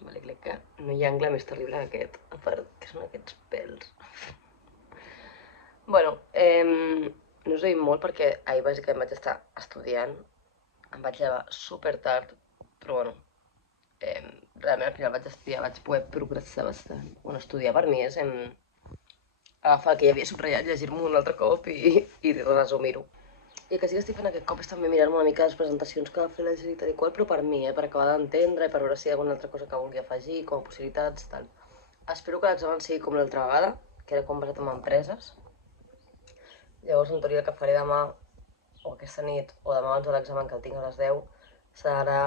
Vale, crec que no hi ha angle més terrible que aquest, a part que són aquests pèls. Bueno, no us he dit molt perquè ahir bàsicament vaig estar estudiant, em vaig llevar super tard, però bueno, realment al final vaig estudiar, vaig poder progressar bastant. Bueno, estudiar per mi és agafar el que ja havia subratllat, llegir-m'ho un altre cop i resumir-ho. I el que sí que estic fent aquest cop és també mirar-me una mica les presentacions que va fer la Generalitat i qual, però per mi, per acabar d'entendre i per veure si hi ha alguna altra cosa que vulgui afegir, com a possibilitats, tal. Espero que l'examen sigui com l'altra vegada, que era com basat en empreses. Llavors, en teoria, el que faré demà, o aquesta nit, o demà abans de l'examen, que el tinc a les 10, serà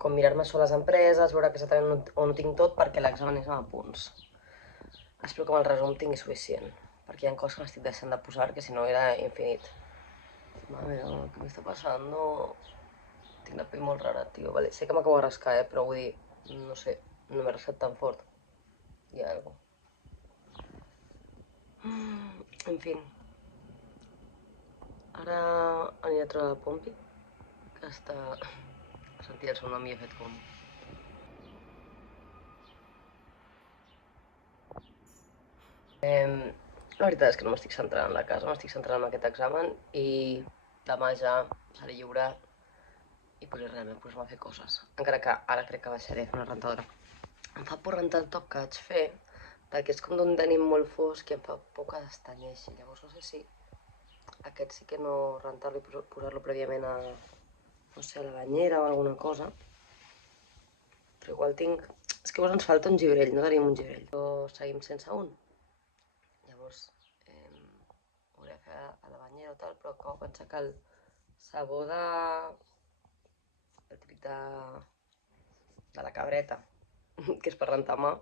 com mirar-me sobre les empreses, veure exactament on ho tinc tot, perquè l'examen és amb apunts. Espero que amb el resum tingui suficient, perquè hi ha coses que m'estic deixant de posar, que si no era infinit. Madre mía, ¿qué me está pasando? Tinc la pell molt rara, tio. Vale, sé que m'acabo de rascar, però vull dir, no sé, no m'he rascat tan fort. Hi ha algo. En fin. Ara aniré a trobar la Pompi, que està... A sentir el seu nom i he fet com... La veritat és que no m'estic centrant en la casa, m'estic centrant en aquest examen i demà ja seré lliure i podré realment posar-me a fer coses. Encara que ara crec que baixaré a fer una rentadora. Em fa por rentar el top que vaig fer, perquè és com d'un denim molt fosc i em fa por que destanyeixi. Llavors no sé si aquest sí que no rentar-lo i posar-lo prèviament a, no sé, a la banyera o alguna cosa. Però igual tinc... És que llavors ens falta un gibrell, no tenim un gibrell. Però seguim sense un. Llavors, ho hauré de fer a la banyera o tal, però acabo de pensar que el sabó de... el típic de la cabreta, que és per rentar mà,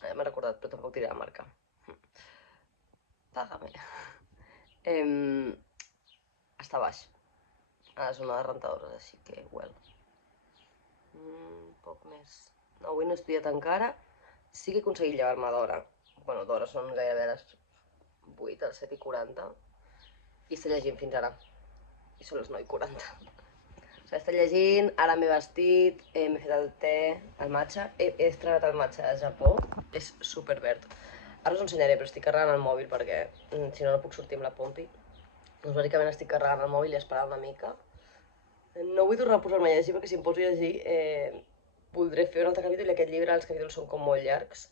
m'he recordat, però tampoc diré la marca. Págame. Està baix, a la zona de rentadores, així que, well. Poc més. No, avui no he estudiat encara. Sí que he aconseguit llevar-me d'hora. Bueno, d'hora són gairebé les 8, a les 7:40. I estic llegint fins ara. I són les 9:40. O sigui, estic llegint, ara m'he vestit, m'he fet el te, el matcha. He estrenat el matcha de Japó. És superverd. Ara us ho ensenyaré, però estic carregant el mòbil perquè si no, no puc sortir amb la Pompi. Doncs bàsicament estic carregant el mòbil i esperant una mica. No vull tornar a posar-me a llegir perquè si em poso a llegir voldré fer un altre capítol i aquest llibre, els capítols són com molt llargs.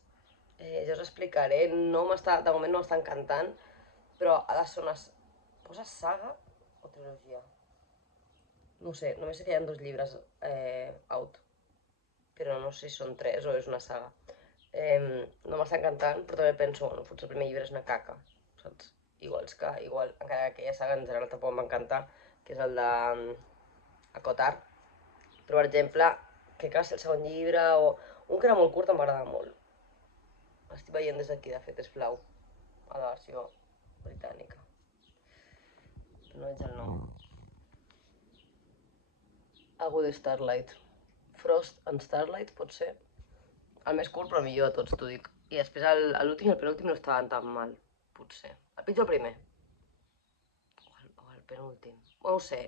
Ja us explicaré, de moment no m'està encantant, però ha de ser una... Posa saga o trilogia? No sé, només sé que hi ha 2 llibres out, però no sé si són 3 o és una saga. No m'està encantant, però també penso, bueno, potser el primer llibre és una caca, saps? Igual, encara que aquella saga en general tampoc m'encanta, que és el de Acotar. Però, per exemple, crec que va ser el segon llibre o un que era molt curt em va agradar molt. L'estic veient des d'aquí, de fet, és blau, a la versió britànica. Però no veig el nom. Algo de Starlight. Frost and Starlight, pot ser. El més curt, però millor de tots, t'ho dic. I després l'últim i el penúltim no estaven tan mal, potser. El pitjor el primer. O el penúltim. No ho sé.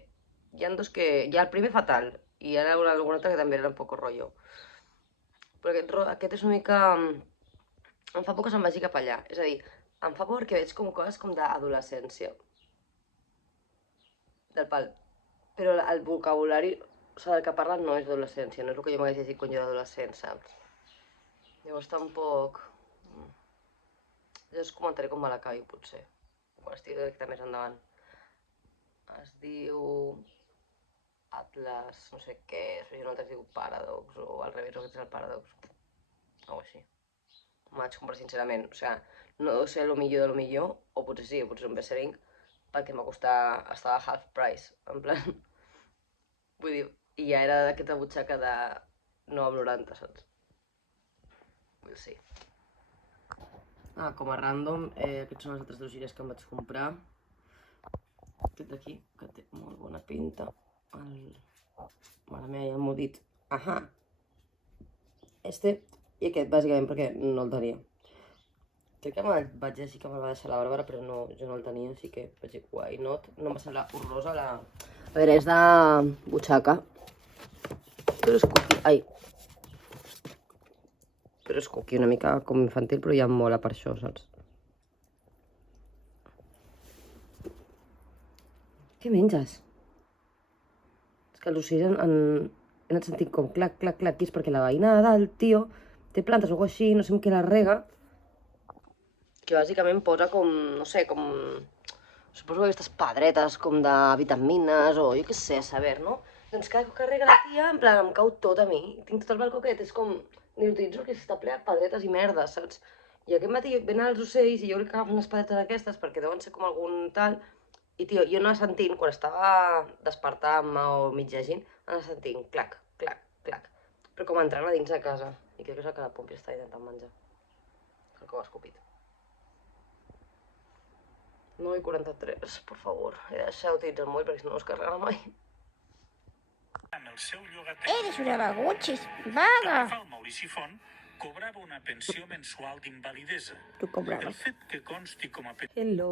Hi ha 2 que... Hi ha el primer fatal, i hi ha algun altre que també era un poc rotllo. Però aquest és una mica... Em fa por que se'n vagi cap allà. És a dir, em fa por perquè veig com coses com d'adolescència. Del pal. Però el vocabulari, o sigui, el que parlen no és d'adolescència, no és el que jo m'hagués llegit quan jo era adolescent, saps? Llavors tampoc... Ja us comentaré com me l'acabi, potser. Quan estigui directe més endavant. Es diu... Atlas, no sé què, i un altre es diu Paradox, o al revés, o aquest és el Paradox. O així. M'ho vaig comprar sincerament, o sigui, no deu ser el millor de lo millor, o potser sí, potser un best-selling, perquè m'ha costat, estava a half price, en plan... Vull dir, i ja era d'aquesta butxaca de 9,90, saps? Vull dir, sí. Com a random, aquests són els altres 2 gires que em vaig comprar. Aquest d'aquí, que té molt bona pinta. Mare meva, ja m'ho dit. Ahà! I aquest, bàsicament, perquè no el tenia. Crec que vaig llegir que me'l va deixar la Bàrbara, però no, jo no el tenia, així que vaig dir, why not? No em va semblar horrorosa la... A veure, és de butxaca. Però és cookie... Ai, però és coqui, una mica com infantil, però ja em mola per això, saps? Què menges? És que els ocells he anat sentint com clac, clac, clac, i és perquè la veïna de dalt, tio, té plantes o alguna així, no sé amb què la rega, que bàsicament posa com, no sé, com... Suposo que aquestes pedretes com de vitamines o jo què sé, a saber, no? Doncs cada cop que rega la tia, en plan, em cau tot a mi. Tinc tot el balcó aquest, és com... Ni l'utilitzo perquè està ple de pedretes i merdes, saps? I aquest matí venen els ocells i jo crec que agafen unes pedretes d'aquestes perquè deuen ser com algun tal... I, tio, jo anava sentint, quan estava despertant-me o mig llegint, anava sentint clac, clac, clac. Però com entrant a dins de casa. I crec que és el que la Pompi està intentant menjar. Crec que ho ha escopit. 9:43, por favor. He de deixar d'utilitzar el moll perquè si no es carregarà mai. Amb el seu llogater. Eres una vagutxis, vaga. El Maurici Font cobrava una pensió mensual d'invalidesa. Tu cobraves. El fet que consti com a Hello.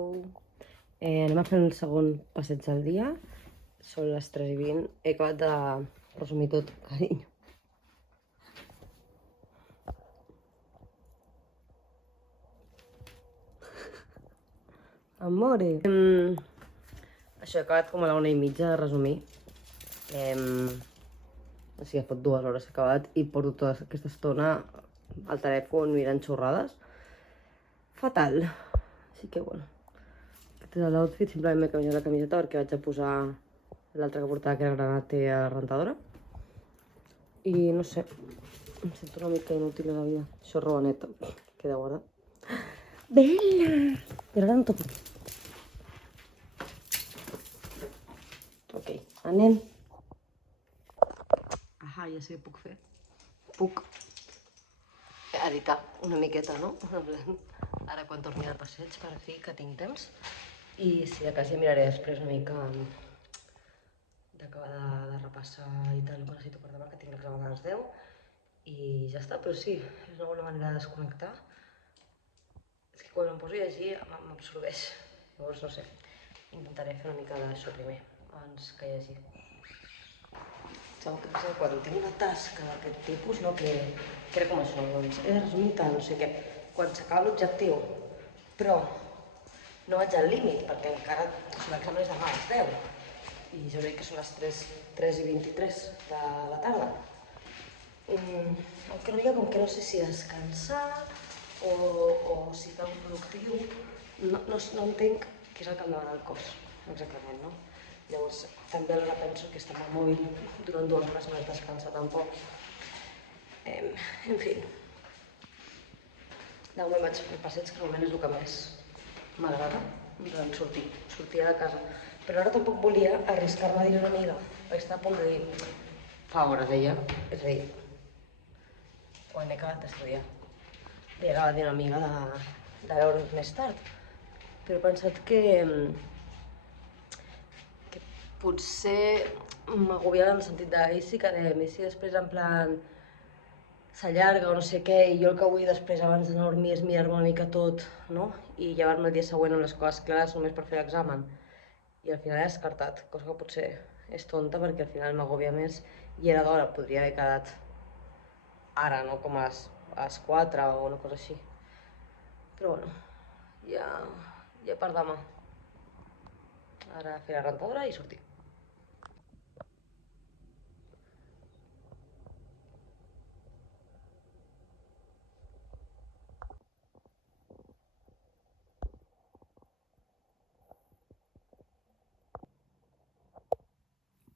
Anem a fer el segon passeig del dia. Són les 3:20. He acabat de resumir tot, carinyo. Amore. Això he acabat com a la 1:30 de resumir. O sigui, ha fot 2 hores he acabat i porto tota aquesta estona al telèfon mirant xorrades. Fatal. Així que, bueno. Aquest és l'outfit. Simplement m'he canviat la camiseta perquè vaig a posar l'altra que portava, que era granate a la rentadora. I no sé, em sento una mica inútil a la vida. Això és roba neta, que he de guardar. Bella! I ara no toco. Ok, anem. Ahà, ja sé què puc fer. Puc editar una miqueta, no? Ara quan torni al passeig, per fi, que tinc temps. I si de cas ja miraré després una mica d'acabar de repassar i tal, el que necessito per demà, que tinc l'examen a les 10. I ja està, però sí, és una bona manera de desconnectar. És que quan em poso a llegir m'absorbeix. Llavors, no sé, intentaré fer una mica d'això primer, abans que llegir. Sabeu que quan tinc una tasca d'aquest tipus, no, que era com això, doncs he de resumir tal, no sé què, quan s'acaba l'objectiu, però no vaig al límit, perquè encara l'examen és demà a les 10, i jo crec que són les 3:23 de la tarda. El crònica, com que no sé si descansar o si fer un productiu, no entenc què és el que em demana el cos, exactament, no? Llavors, també alhora penso que estar amb el mòbil durant 2 hores no és descansar tampoc. En fi. De moment vaig fer passeig, que normalment és el que més m'agrada, doncs sortir de casa. Però ara tampoc volia arriscar-me a dir a una amiga, perquè estava a punt de dir, fa hores ella, és a dir, quan he acabat d'estudiar. Li he acabat de dir a una amiga de veure'ns més tard, però he pensat que potser m'agobiava en el sentit de i sí que anem, i si després en plan s'allarga o no sé què, i jo el que vull després abans d'anar a dormir és mirar-me una mica tot, no? I llevar-me el dia següent amb les coses clares només per fer l'examen. I al final he descartat, cosa que potser és tonta perquè al final m'agobia més i era d'hora, podria haver quedat ara, no? Com a les 4 o una cosa així. Però bueno, ja per demà. Ara fer la rentadora i sortir.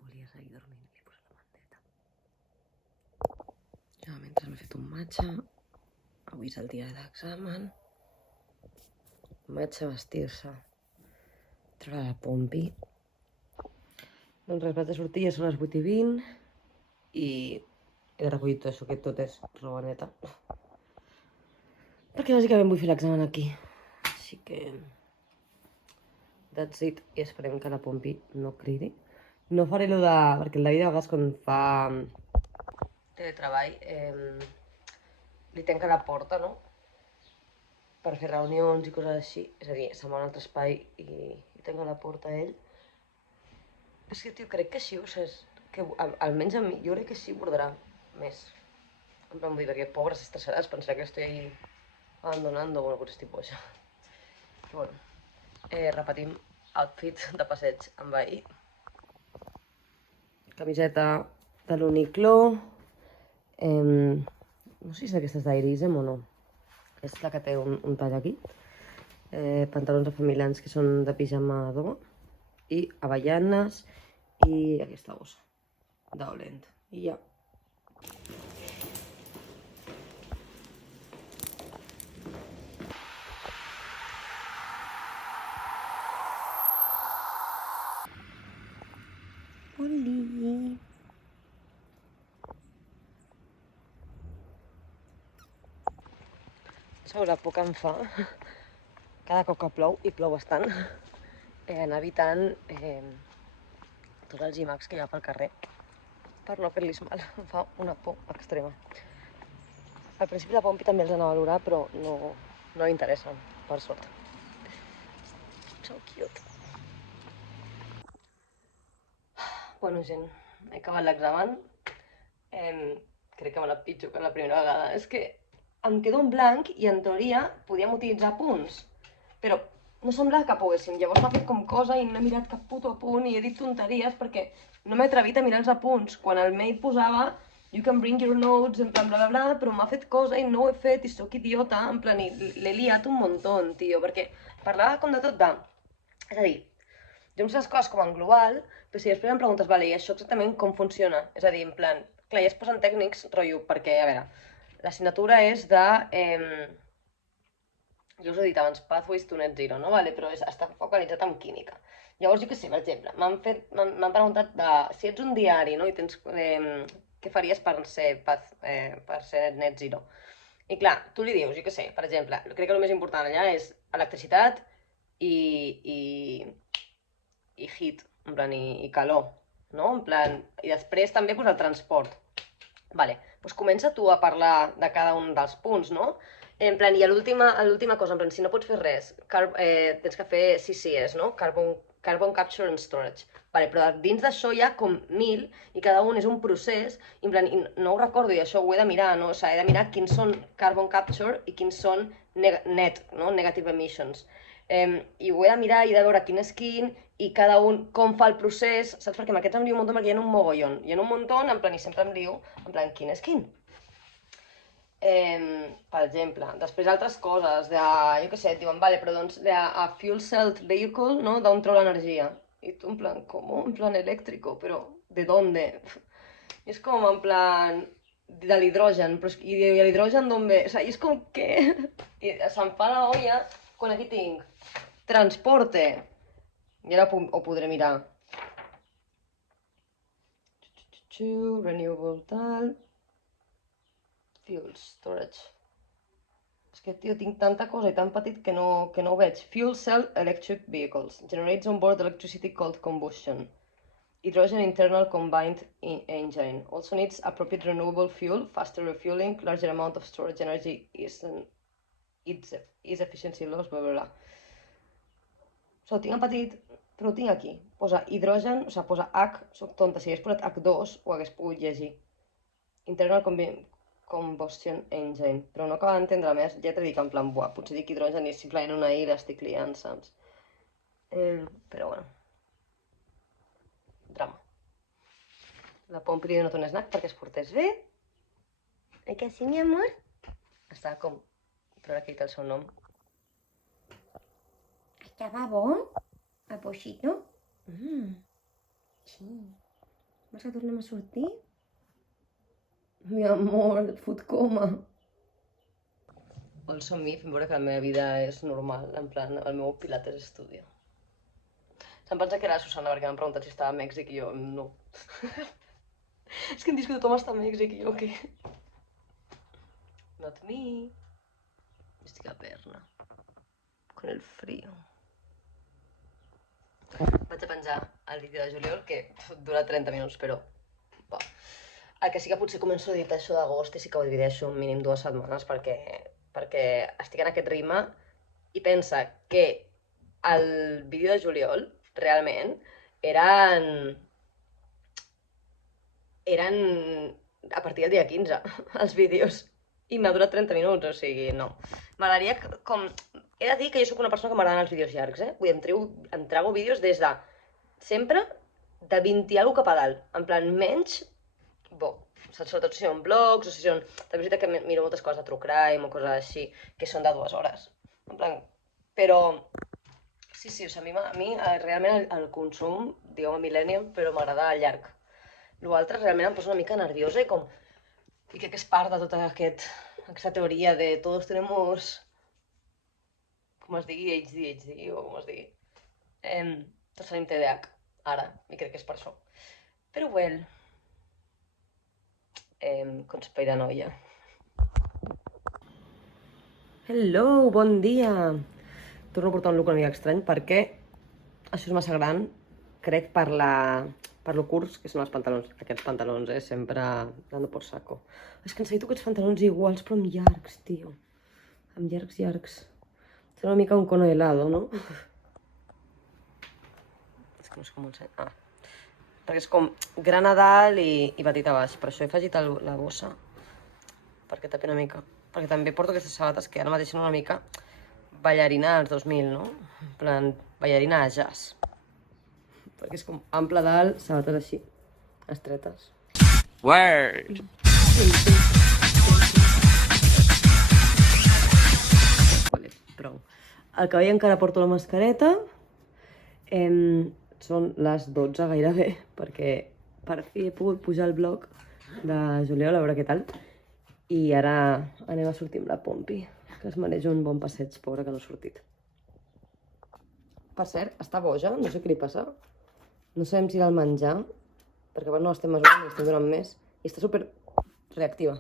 Volia seguir dormint, li he posat la manteta. Jo mentre m'he fet un matxa, avui és el dia de l'examen. Matxa, vestir-se, treure la Pompi. Doncs res, vaig de sortir, ja són les 8:20 i he recollit tot això, que tot és roba neta. Perquè bàsicament vull fer l'examen aquí. Així que... that's it. I esperem que la Pompi no cridi. No faré allò de... perquè el David a vegades quan fa teletreball li tanca la porta, no? Per fer reunions i coses així. És a dir, se'n va a un altre espai i tanca la porta a ell. És que, tio, crec que així, o sigui, que almenys a mi, jo crec que així bordarà més. En plan, vull dir, perquè pobres estressaràs, pensar que estoy ahí abandonando, bueno, pues estic boja. Però bueno, repetim outfit de passeig amb ahir. Camiseta de l'Uniqlo. No sé si aquesta és d'Irisem o no. És la que té un tall aquí. Pantalons afemilants que són de pijama d'home. I avellanes. I aquesta bossa d'Olent. I ja. Oli. Sabeu la por que em fa cada cop que plou, i plou bastant, anar evitant tots els llimacs que hi ha pel carrer per no fer-los mal. Em fa una por extrema. Al principi la Pompi també els anava a valorar, però no li interessen, per sort. So cute. Bueno, gent, he acabat l'examen. Crec que me la pitjo que la primera vegada. És que em quedo en blanc i en teoria podíem utilitzar punts, però no semblava que poguéssim. Llavors m'ha fet com cosa i no he mirat cap puto apunt i he dit tonteries perquè no m'he atrevit a mirar els apunts. Quan el mail posava you can bring your notes, en plan bla bla bla, però m'ha fet cosa i no ho he fet i sóc idiota, en plan, i l'he liat un montón, tio, perquè parlava com de tot de... És a dir, jo em sé les coses com en global, però si després em preguntes, vale, i això exactament com funciona? És a dir, en plan, clar, ja es posen tècnics, rotllo, perquè, a veure, l'assignatura és de... jo us he dit abans, Pathways to Net Zero, no? Vale, però està focalitzat en química. Llavors, jo què sé, per exemple, m'han preguntat de si ets un diari, no? I tens... què faries per ser net zero? I clar, tu li dius, jo què sé, per exemple, crec que el més important allà és electricitat i heat, en plan, i calor, no? En plan, i després també pues, el transport. Vale, doncs comença tu a parlar de cada un dels punts, no? En plan, i l'última cosa, en plan, si no pots fer res, tens que fer CCS, no? Carbon Capture and Storage. Vale, però dins d'això hi ha com 1000 i cada un és un procés, i en plan, no ho recordo i això ho he de mirar, no? O sigui, he de mirar quins són Carbon Capture i quins són net, no? Negative Emissions. I ho he de mirar i de veure quin és quin i cada un com fa el procés, saps? Perquè amb aquests em lio un muntó perquè hi ha un mogollon. Hi ha un muntó, en plan, i sempre em lio, en plan, quin és quin? Per exemple, després altres coses, jo què sé, et diuen, vale, però doncs a fuel cell vehicle, no?, d'on treu l'energia. I tu en plan, ¿cómo? En plan eléctrico, però ¿de dónde? I és com en plan de l'hidrogen, però i l'hidrogen d'on ve? O sigui, és com què? I se'm fa la olla quan aquí tinc transporte. I ara ho podré mirar. Renewable tal... Fuel storage. És que, tio, tinc tanta cosa i tan petit que no ho veig. Fuel cell electric vehicles. Generates on board electricity called combustion. Hydrogen internal combined engine. Also needs appropriate renewable fuel, faster refueling, larger amount of storage energy is efficiency loss, bla bla bla. O sigui, ho tinc en petit, però ho tinc aquí. Posa hidrogen, o sigui, posa H, soc tonta, si hagués posat H2 ho hagués pogut llegir. Internal combustion engine, però no acaba d'entendre la meva lletra i dic en plan, buah, potser dic hidrogen i simplement una I l'estic liant, saps? Però bueno. Drama. La Pompi li ha donat un snack perquè es portés bé. ¿Ay que sí, mi amor? Estava com... Però ara que he dit el seu nom. ¿Estaba bon? ¿A pochito? Sí. Vas a tornar a sortir? Mi amor, food coma. Vol somni fent veure que la meva vida és normal, en plan, el meu pilates estudio. Se'm pensa que era la Susana perquè m'han preguntat si estava a Mèxic i jo, no. És que em dius que tothom està a Mèxic i jo, què? Not me. Estic a perna. Con el frío. Vaig a penjar el vídeo de juliol, que dura 30 minuts, però... Va. El que sí que potser començo a editar això d'agost i sí que ho divideixo un mínim 2 setmanes perquè estic en aquest ritme i pensa que el vídeo de juliol realment eren a partir del dia 15, els vídeos. I m'ha durat 30 minuts, o sigui, no. M'agradaria com... He de dir que jo sóc una persona que m'agraden els vídeos llargs, eh? Vull dir, em trago vídeos des de... Sempre de 20 i alguna cap a dalt. En plan, menys... Bo. Sobretot si són blogs, o si són... També és veritat que miro moltes coses de true crime o coses així, que són de 2 hores. En plan... Però... Sí, o sigui, a mi realment el consum, digueu-me millennial, però m'agrada llarg. L'altre realment em posa una mica nerviosa i com... I crec que és part de tota aquesta teoria de todos tenemos, com es digui, ADHD o com es digui. Tots tenim TDAH, ara, i crec que és per això. Però well, conspiranoia. Hello, bon dia! Torno a portar un look una mica estrany perquè això és massa gran, crec, per lo curts que són els pantalons. Aquests pantalons, sempre dando por saco. És que necessito aquests pantalons iguals, però amb llargs, tio. Amb llargs. És una mica un cono de helado, no? És que no sé com ho ensenyo. Ah. Perquè és com gran a dalt i petit a baix. Per això he afegit la bossa. Perquè tapi una mica. Perquè també porto aquestes sabates que ara mateix són una mica ballarina als 2000, no? En plan, ballarina a jazz. Perquè és com ample dalt, sabates així, estretes. Word! Vale, prou. Al cabell encara porto la mascareta. Són les 12 gairebé, perquè per fi he pogut pujar el blog de juliol, a veure què tal. I ara anem a sortir amb la Pompi, que es mereix un bon passeig, pobra que no ha sortit. Per cert, està boja, no sé què li passa. No sabem si era el menjar, perquè no l'estem mesurant i estem donant més, i està super reactiva.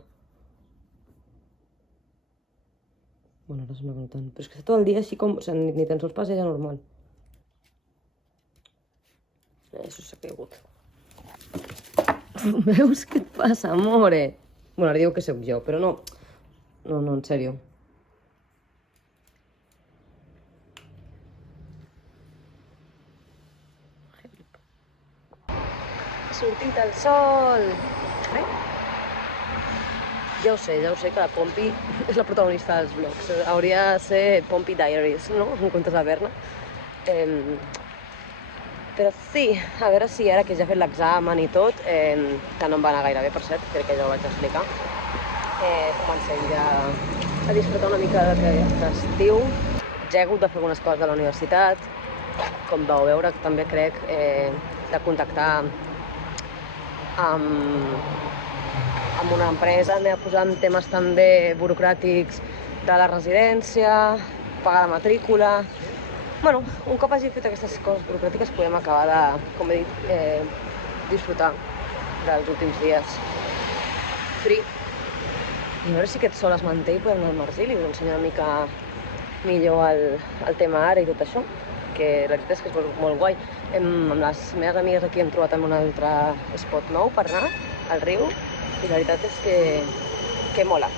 Bueno, ara sembla que no tant, però és que està tot el dia així com, o sigui, ni tan sols passeja normal. Això s'ha caigut. Veus què et passa, amore? Bueno, ara diu que sóc jo, però no. No, en sèrio. Sortit el sol! Ja ho sé que la Pompi és la protagonista dels vlogs. Hauria de ser Pompi Diaries, no? En comptes de Berna. Però sí, a veure si ara que ja he fet l'examen i tot, que no em va anar gaire bé, per cert, crec que ja ho vaig explicar, comencem ja a disfrutar una mica d'aquest estiu. Ja he hagut de fer algunes coses de la universitat, com vau veure, també crec, de contactar amb una empresa, anem a posar en temes també burocràtics de la residència, pagar la matrícula... Bueno, un cop hagi fet aquestes coses burocràtiques podem acabar de, com he dit, disfrutar dels últims dies free. I a veure si aquest sol es manté i podem anar al Margil i us ensenyar una mica millor el tema ara i tot això, que la veritat és que és molt guai. Amb les meves amigues aquí hem trobat un altre spot nou per anar al riu i la veritat és que mola.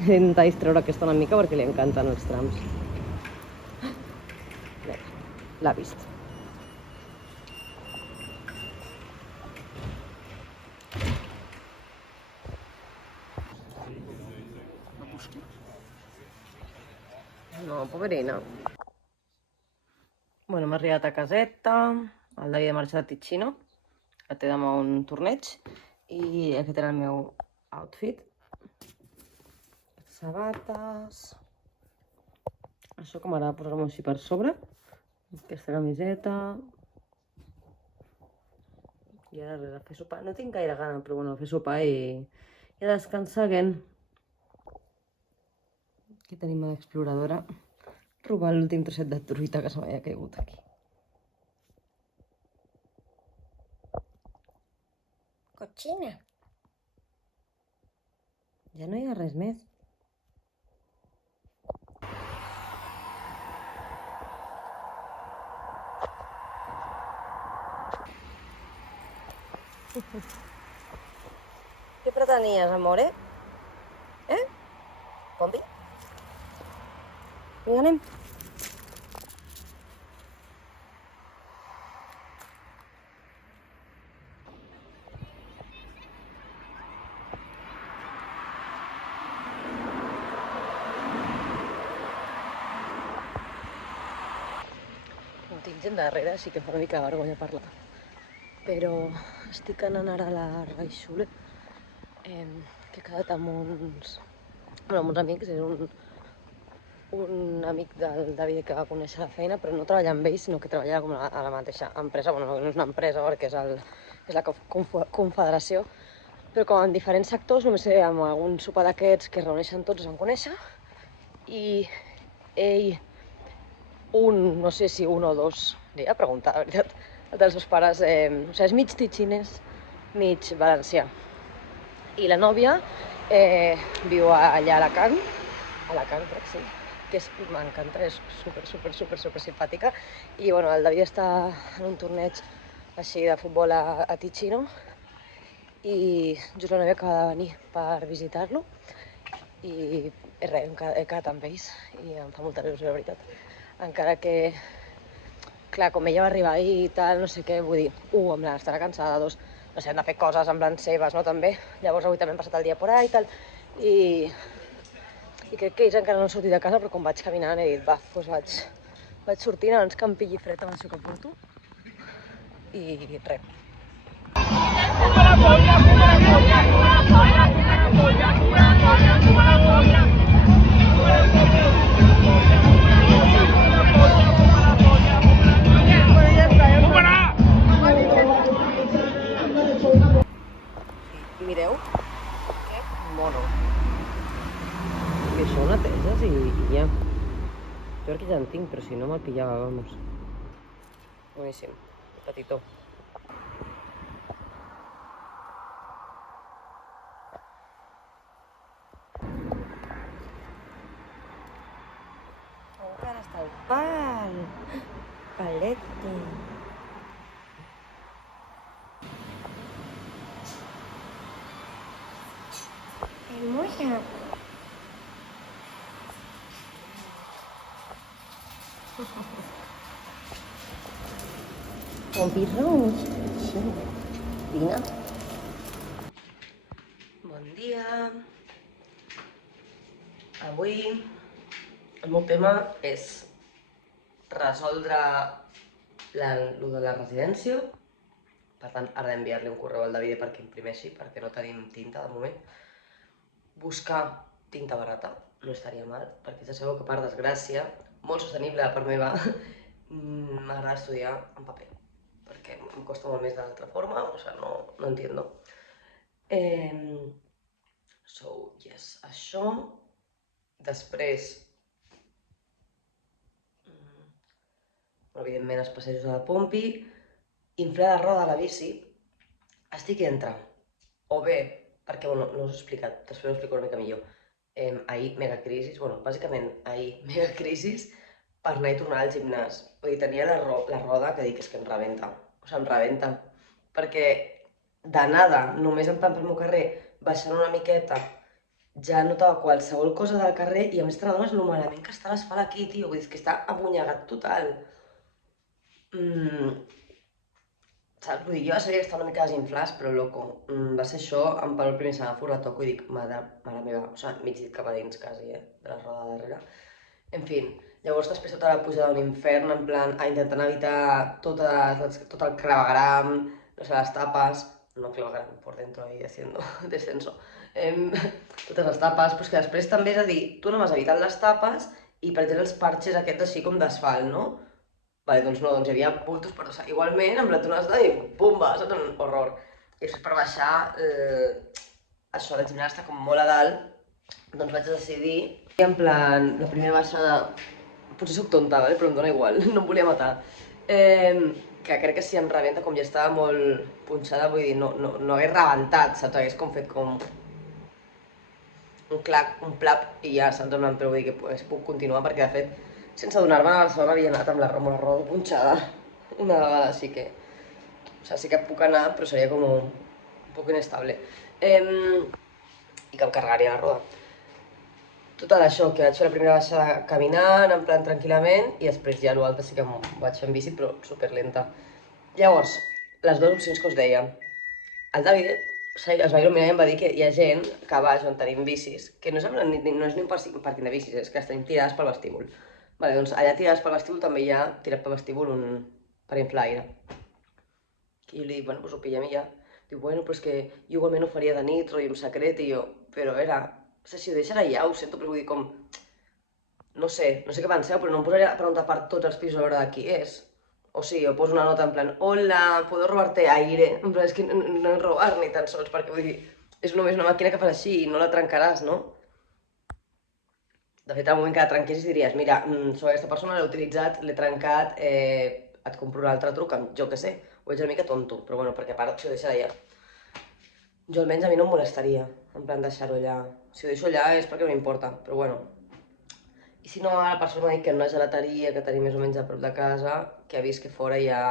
He d'intentar distreure aquesta una mica perquè li encanten els trams. L'ha vist. No, poverina. Bueno, hem arribat a caseta, el David ha marxat a Ticino, que té demà un torneig, i aquest era el meu outfit. Sabates... Això que m'agrada posar-m'ho així per sobre. Aquesta camiseta... I ara res, a fer sopar. No tinc gaire gana, però bueno, a fer sopar i a descansar again. Aquí tenim l'exploradora. Robar l'últim trosset de truita que se m'havia caigut aquí. Cochina. Ja no hi ha res més. ¿Qué pretenies, amore? Pompi? Vinga, anem. No tinc gent darrere, així que em fa una mica de vergonya parlar. Però estic anant ara a la Raixule, que he quedat amb uns amics. És un amic del David que va conèixer a la feina, però no treballa amb ells, sinó que treballa com a la mateixa empresa. Bueno, no és una empresa perquè és la confederació, però com en diferents sectors, només amb algun sopar d'aquests que es reuneixen tots, es van conèixer. I ell, no sé si un o dos, li he de preguntar, la veritat, el dels seus pares, és mig titxinès, mig valencià. I la nòvia viu allà a Alacant, crec, sí, que m'encanta, és super simpàtica. I bueno, el David està en un torneig així de futbol a Ticino i just la nòvia acaba de venir per visitar-lo i res, he quedat amb ells i em fa molta il·lusió, la veritat. Encara que, clar, com ella va arribar ahir i tal, no sé què, vull dir, amb l'estarà cansada, dos, no sé, hem de fer coses en plan seves, no, també. Llavors avui també hem passat el dia por ahí i tal, i crec que ells encara no han sortit de casa, però com vaig caminant he dit, va, doncs vaig sortint abans que em pilli fred amb això que porto, i res. Mireu que mono. Que són neteges i ja. Jo aquí ja en tinc, però si no me'l pillava, vamos. Boníssim, petitó. Encara està el pal. Palete. Hermosa. Pompi roig. Sí. Vinga. Bon dia. Avui el meu tema és resoldre lo de la residència. Per tant, ara d'enviar-li un correu al David perquè imprimeixi, perquè no tenim tinta de moment. Buscar tinta barata, no estaria mal, perquè ja sabeu que, per desgràcia, molt sostenible de part meva, m'agrada estudiar en paper, perquè em costa molt més de l'altra forma, o sigui, no entiendo. So, yes, això. Després, evidentment, els passejos a la Pompi, inflar la roda de la bici, estic entre, o bé, perquè, bueno, no us he explicat, després ho explico una mica millor. Ahir, megacrisis, bueno, bàsicament ahir, megacrisis per anar i tornar al gimnàs. Vull dir, tenia la roda que dic, és que em rebenta, o sigui, em rebenta, perquè d'anada, només en plan pel meu carrer, baixant una miqueta, ja notava qualsevol cosa del carrer i a més te n'adones lo malament que està l'asfalt aquí, tio, vull dir, és que està abonyegat total. Saps? Vull dir, jo ja sabia que estava una mica desinflats, però loco, va ser això, em paro el primer semàfor, la toco i dic, mare meva, o sigui, mig dit cap a dins quasi, de la roda de darrere. En fi, llavors després tota la pujada d'un infern, en plan, intentant evitar tot el clavegram, no sé, les tapes, no clavegram, por dentro ahí haciendo descenso, totes les tapes, però que després també és a dir, tu no m'has evitat les tapes i per exemple els parxes aquests així com d'asfalt, no? Vale, doncs no, doncs hi havia bultos per passar. Igualment, en plan, tu n'has de dir, pumba, saps? Un horror. I després per baixar, això del gimnàs està com molt a dalt, doncs vaig decidir, en plan, la primera baixada, potser soc tonta, vale? Però em dóna igual, no em volia matar. Que crec que si em rebenta, com ja estava molt punxada, vull dir, no hagués rebentat, saps? Hagués com fet com un clac, un plap, i ja, saps? Però vull dir que puc continuar, perquè de fet, sense adonar-me, a Barcelona havia anat amb la roda punxada una vegada, així que... O sigui, sí que puc anar, però seria com un poc inestable. I que em carregaria la roda. Total, això, que vaig fer la primera baixada caminant, en plan tranquil·lament, i després ja l'altre sí que m'ho vaig fer en bici, però superlenta. Llavors, les dues opcions que us deia. El David es va il·luminar i em va dir que hi ha gent que a baix on tenim bicis, que no és, no és ni un pàrquing de bicis, és que les tenim tirades pel vestíbul. Vale, doncs allà tirades pel vestíbul també hi ha tirat pel vestíbul per inflar aire. I jo li dic, bueno, doncs ho pillem i ja. Diu, bueno, però és que jo igualment ho faria de nit, rotllo en secret, i jo, però a veure, o sigui, si ho deixarà ja, ho sento, però vull dir com... No sé què penseu, però no em posaré a preguntar per tots els pisos a veure de qui és. O sigui, jo poso una nota en plan, hola, puedo robarte aire? En plan, és que no és robar ni tan sols, perquè vull dir, és només una màquina que fas així i no la trencaràs, no? De fet, al moment que la trenquessis diries, mira, sobre aquesta persona l'he utilitzat, l'he trencat, et compro un altre truc, jo què sé, ho veig una mica tonto, però bueno, perquè a part si ho deixa allà. Jo almenys a mi no em molestaria, en plan deixar-ho allà. Si ho deixo allà és perquè no m'importa, però bueno. I si no, la persona m'ha dit que en una gelateria que tenim més o menys a prop de casa, que ha vist que fora hi ha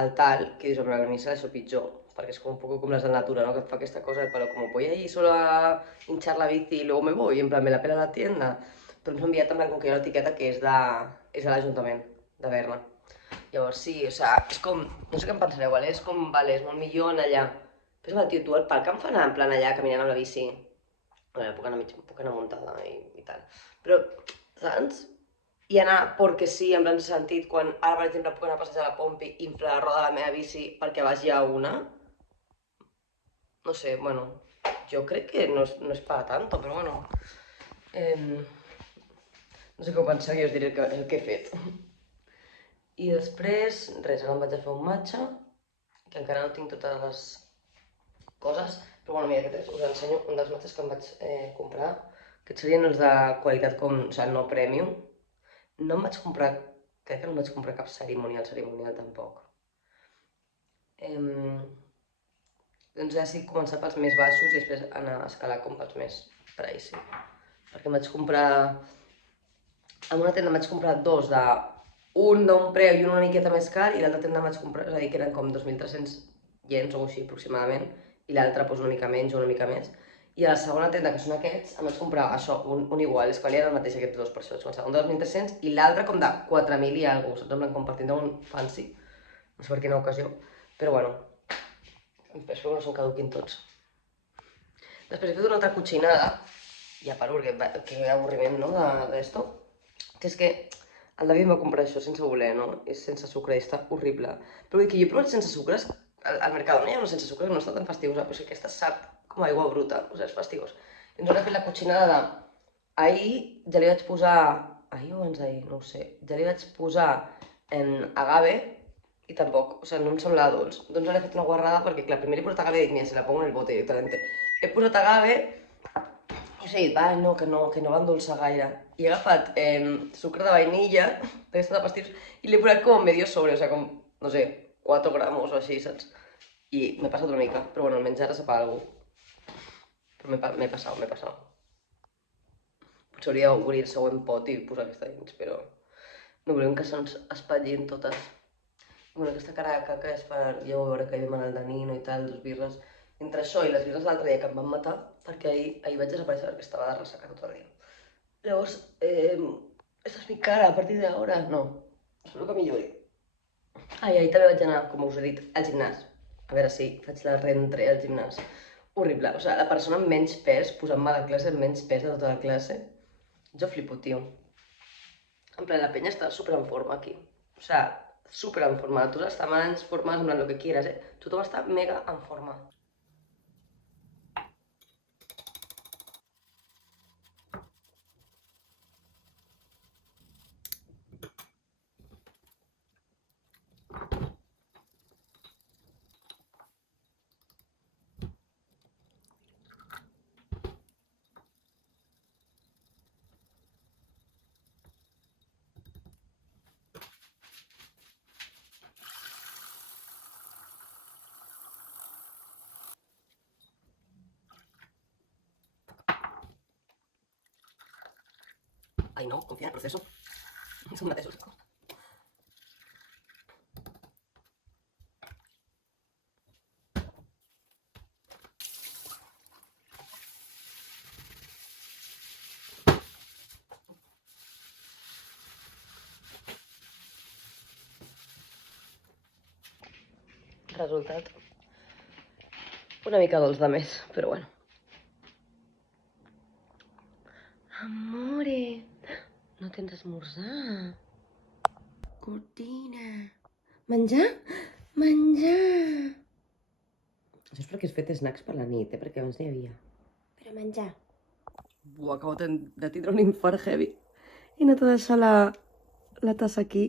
el tal, que dius, a mi serà això pitjor, perquè és com un poco com les de natura, ¿no? Que et fa aquesta cosa de, pero como voy allí solo a hinchar la bici y luego me voy, en plan, me la pela la tienda. Però ens ha enviat en plan com que hi ha una etiqueta que és de l'Ajuntament de Berna. Llavors sí, o sea, és com, no sé què em pensareu, vale? És com, vale, és molt millor anar allà. Però tio, tu el parc em fa anar en plan allà caminant amb la bici. Bueno, puc anar muntada i tal. Però, saps? I anar perquè sí, en plan sentit, quan ara, per exemple, puc anar a passejar a la Pompi i inflar la roda de la meva bici perquè vagi a una. No sé, bueno, jo crec que no és para tanto, però bueno. No sé què ho penseu i us diré el que he fet. I després, res, ara em vaig a fer un matcha, que encara no tinc totes les coses, però bueno, mira, us ensenyo un dels matxes que em vaig comprar, que serien els de qualitat com, o sigui, no premium. No em vaig comprar, crec que no em vaig comprar cap cerimonial tampoc. Doncs ja sí, començar pels més baixos i després anar a escalar com pels més pricey. Perquè em vaig comprar, en una tenda em vaig comprar dos un d'un preu i un una miqueta més car, i l'altra tenda em vaig comprar, és a dir, que eren com 2.300 iens o així aproximadament, i l'altra doncs, una mica menys o una mica més. I a la segona tenda, que són aquests, em vaig comprar això, un igual, és que valia el mateix aquests dos, per això vaig començar, un de 2.300 i l'altre com de 4.000 i alguna cosa, saps? En plan, compartint un fancy, no sé per quina ocasió, però bueno, espero que no se'n caduquin tots. Després he fet una altra cotxinada, ja paro, que avorriment, no, d'esto, que és que el David em va comprar això sense voler, no? És sense sucre i està horrible. Però vull dir que jo he provat sense sucres, al Mercadona hi ha una sense sucre que no està tan fastigosa, però és que aquesta sap com a aigua bruta, o sigui, és fastigós. I ens hem fet la cotxinada de... Ahir ja li vaig posar... Ahir o abans d'ahir? No ho sé. Ja li vaig posar en agave i tampoc, o sigui, no em semblava dolç. Doncs ara he fet una guarrada perquè, clar, primer he posat agave i dic, mira, se la pongo en el bote directament. He posat agave i he dit, va, no, que no va endolçar gaire. I he agafat sucre de vainilla, d'aquesta de pastius, i l'he posat com medio sobre, o sigui, com, no sé, 4 gramos o així, saps? I m'he passat una mica, però bueno, almenys ara sap alguna cosa. Però m'he passat. Potser hauria d'obrir el següent pot i posar aquesta dins, però no volem que se'ns espatllin totes. Bueno, aquesta cara de caca és per, ja ho veure que hi vam anar al Danino i tal, 2 birres. Entre això i les birres de l'altre dia que em van matar, perquè ahir vaig desaparèixer perquè estava de ressaca tot el dia. Llavors, esta és mi cara a partir d'ara. No, espero que millori. I ahir també vaig anar, com us he dit, al gimnàs. A veure si faig la reentré al gimnàs. Horrible, o sigui, la persona amb menys pes, posant-me a la classe amb menys pes de tota la classe, jo flipo, tio. En plan, la penya està super en forma aquí. O sigui, super en forma. Tots els tamanys, formes, en plan, lo que quieras, Tothom està mega en forma. Ay, no, confía en el proceso. Son matesos. resultat una mica dolç de més, però bueno. Amore, no tens esmorzar. Cortina. Menjar? Menjar! Això és perquè has fet snacks per la nit, perquè abans n'hi havia. Però menjar. Acabo de tindre un infart heavy. He anat a deixar la tassa aquí.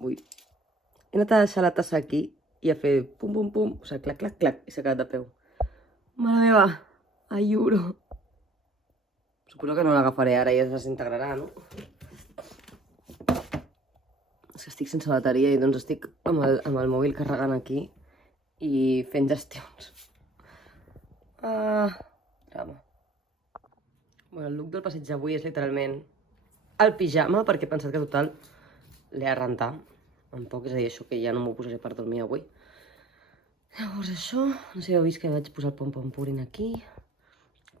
Ui. He anat a deixar la tassa aquí i a fer pum, pum, pum, o sigui, clac, clac, clac, i s'ha quedat de peu. Mare meva, ayuro. Suposo que no l'agafaré ara i es desintegrarà, no? És que estic sense bateria i doncs estic amb el mòbil carregant aquí i fent gestions. Drama. Bueno, el look del passeig d'avui és literalment el pijama, perquè he pensat que total l'he a rentar. En poc, és a dir, això que ja no m'ho posaré per dormir avui. Llavors això, no sé si heu vist que vaig posar el pom-pom purin aquí.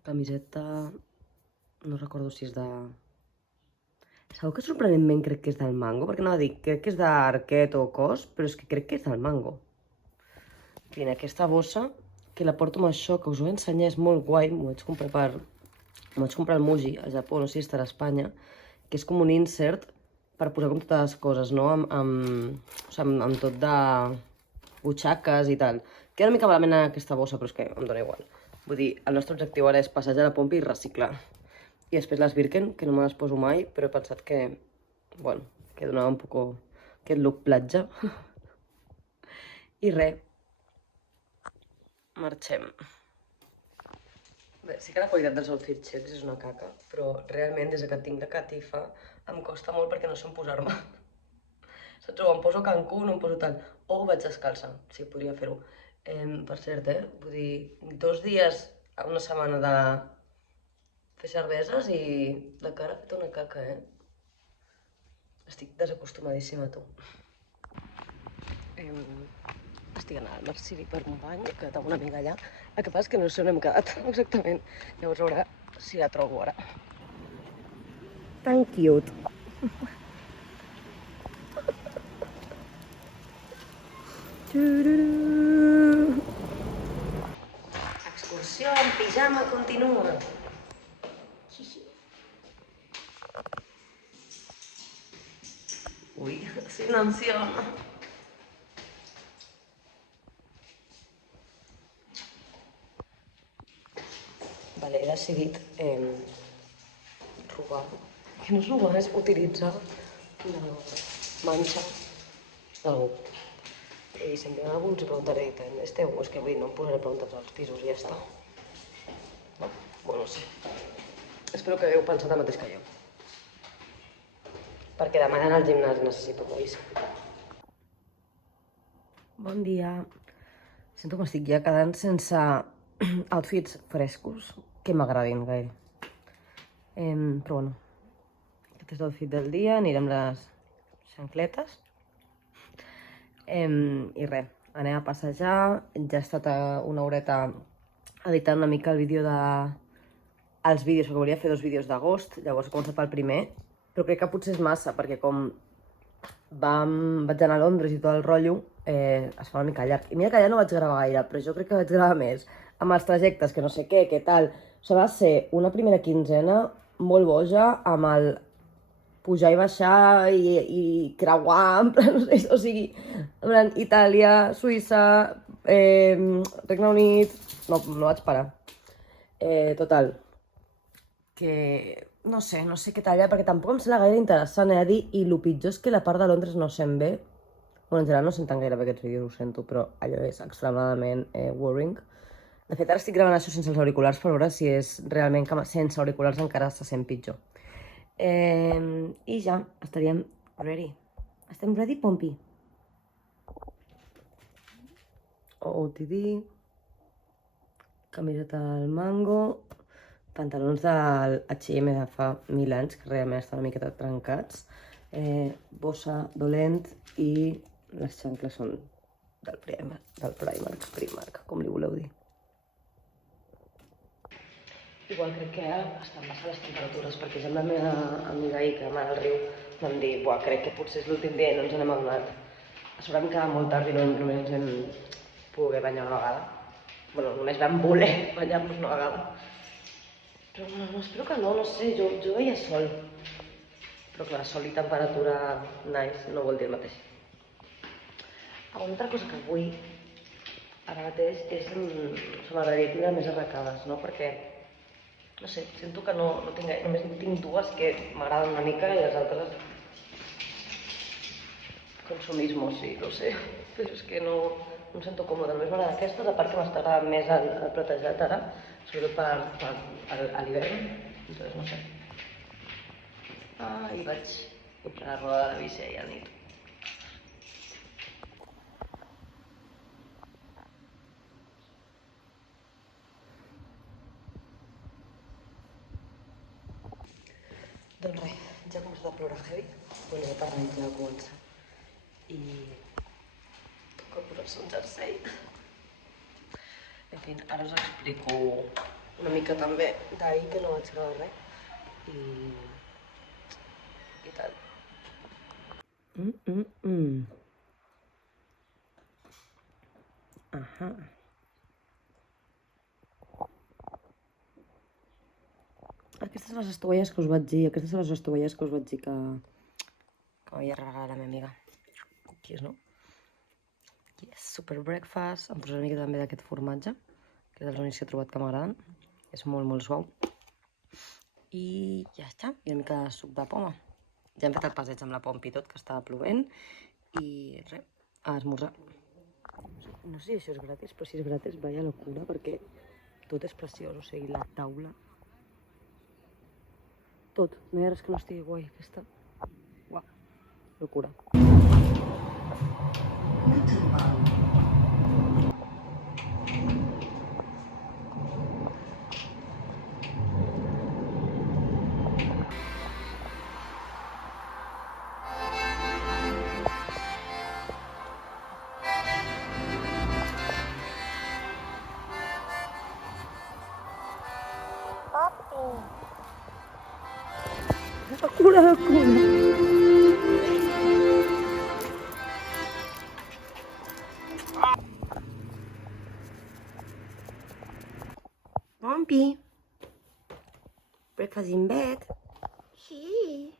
Camiseta, no recordo si és de... Segur que sorprenentment crec que és del Mango, perquè no va dir, crec que és d'Arquet o Cos, però és que crec que és del Mango. Mira, aquesta bossa, que la porto amb això, que us ho ensenyar, és molt guai, m'ho vaig comprar al Muji, al Japó, no sé si estarà a Espanya, que és com un insert per posar com totes les coses, no? Amb tot de butxaques i tal. Queda una mica malament aquesta bossa, però és que em dóna igual. Vull dir, el nostre objectiu ara és passejar la pompa i reciclar. I després les Birken, que no me les poso mai, però he pensat que, bueno, que donava un poc aquest look platja. I res. Marxem. Bé, sí que la qualitat dels outfit checks és una caca, però realment des que tinc la catifa em costa molt perquè no sé on posar-me. Saps? O em poso Cancún o em poso tal. O vaig descalça, sí, podria fer-ho. Per cert, vull dir, 2 dies a una setmana de fer cerveses i la cara ha fet una caca, Estic desacostumadíssima a tu. Estic anant al Marciri per un bany, que tinc una amiga allà. El que passa és que no sé on hem quedat exactament. Llavors a veure si la trobo ara. Tan cute. Excursió en pijama continua. Ui, silenciona. Vale, he decidit robar. Que no és robar, és utilitzar la manxa d'algú. I si em diuen algú els preguntaré, és teu? És que avui no em posaré a preguntar als pisos i ja està. No? Bueno, sí. Espero que hagueu pensat el mateix que jo. Perquè demà anant al gimnàs necessito morir. Bon dia. Sento que m'estic ja quedant sense outfits frescos que m'agradin gaire. Però bueno, aquest és l'outfit del dia, anirem les xancletes. I res, anem a passejar. Ja he estat una horeta editant una mica el vídeo els vídeos, perquè volia fer 2 vídeos d'agost, llavors he començat pel primer, però crec que potser és massa, perquè com vaig anar a Londres i tot el rotllo, es fa una mica llarg. I mira que allà no vaig gravar gaire, però jo crec que vaig gravar més, amb els trajectes, que no sé què tal. O sigui, va ser una primera quinzena molt boja, amb el pujar i baixar i creuar, en plan, no sé, o sigui, en plan, Itàlia, Suïssa, Regne Unit... No vaig parar. Total, que no sé què tallar, perquè tampoc em sembla gaire interessant, a dir, i el pitjor és que la part de Londres no sent bé. Bueno, en general no senten gaire bé aquests vídeos, ho sento, però allò és extremadament worrying. De fet, ara estic gravant això sense els auriculars per veure si és realment que sense auriculars encara se sent pitjor. I ja, estaríem ready. Estem ready, Pompi? OOTD, camiseta del Mango, pantalons del H&M de fa 1000 anys, que realment estan una miqueta trencats, bossa dolent i les xancles són del Primark, com li voleu dir. Igual crec que estan baixant les temperatures, perquè ja amb la meva amiga ahir, que demà al riu, vam dir, crec que potser és l'últim dia i no ens n'hem adonat. sobre vam quedar molt tard i només ens vam poder banyar una vegada. Bueno, només vam voler banyar-nos una vegada. Però no, espero que no, no sé, jo veia sol. Però clar, sol i temperatura nice no vol dir el mateix. Una altra cosa que vull ara mateix és... m'agradaria tindre més arracades, no? Perquè, no sé, sento que no tinc gaire, només tinc dues que m'agraden una mica i les altres... consumismo, sí, no sé, però és que no em sento còmode, només m'agrada aquestes, a part que m'estarà més el platejat ara, sobretot per a l'hivern, doncs no sé. I vaig comprar la roda de bici ahir a nit. Doncs res, ja ha començat a ploure heavy, bueno, ja per nit ja va començar. I toca posar-se un jersei. En fi, ara us explico una mica també d'ahir que no vaig gravar res. I tal. Ahà. Aquestes són les estovelles que us vaig dir, que m'havia regalat la meva amiga. Cookies, no? Yes, super breakfast. Em posaré una mica també d'aquest formatge, que és dels únics que he trobat que m'agraden. És molt, molt suau. I ja està. I una mica de suc de poma. Ja hem fet el passeig amb la pompi i tot, que estava plovent. I res, a esmorzar. No sé si això és gratis, però si és gratis, vaya locura, perquè tot és preciós, o sigui, la taula... Tot, no hi ha res que no estigui guai, aquesta... Uau, locura. Locura. Pompi. Breakfast in bed. Sí.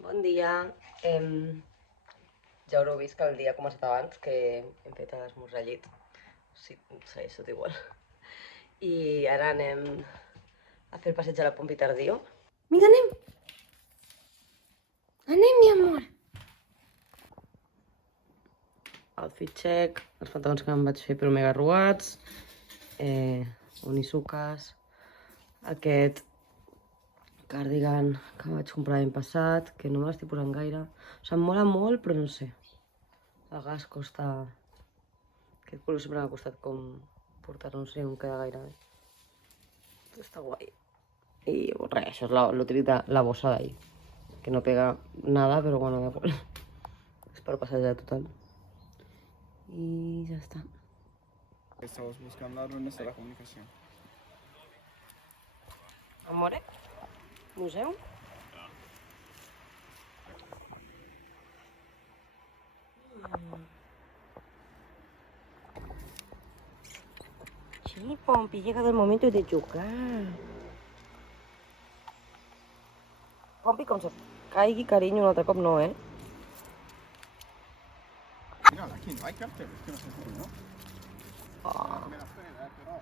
Bon dia. Ja haureu vist que el dia ha començat abans, que hem fet l'esmorzar al llit. Sí, segueix tot igual. I ara anem a fer el passeig a la Pompi Tardío. Vinga, anem! Anem, mi amor! Outfit check, els pantalons que em vaig fer però mega arrugats, unisuques, aquest cardigan que vaig comprar l'any passat, que no me l'estic posant gaire. O sigui, em mola molt, però no sé. A vegades costa... Aquest color sempre m'ha costat com portar-lo, no sé, no em queda gaire bé. Està guai. I res, això és lo típic de la bossa d'ahir. Que no pega nada, però bueno, da igual. És per passejar total. Y ya está. Estamos buscando la ruinas de la comunicación. Amore? Museu? Sí, Pompi, ha llegado el momento de jugar. Pompi, com se caigui, carinyo, un altre cop no, eh? Mira, aquí no hay carteles, que no sé si, ¿no? Oh. Me las pueden dar, pero...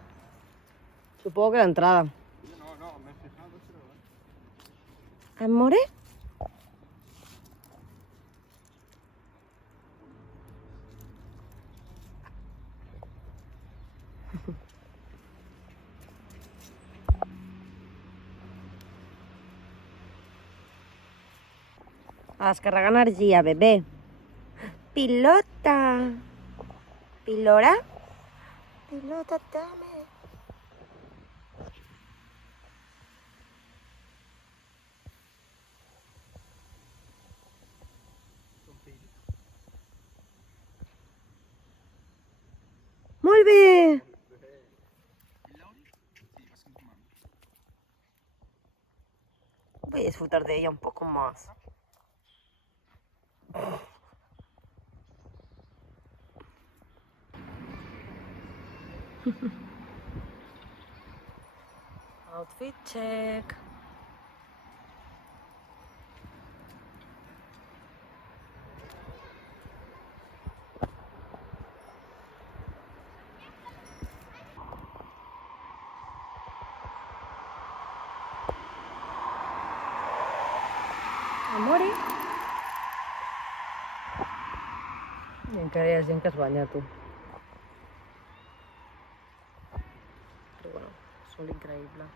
Supongo que la entrada. No, me he fijado, pero... Amore? A descarregar energia, bebé. Pilota. Pilora? Pilota, dame. Molt bé. Voy a disfrutar de ella un poco más. Outfit check. Amore. I encara hi ha gent que es banya, tu. Però bueno, sol increïble.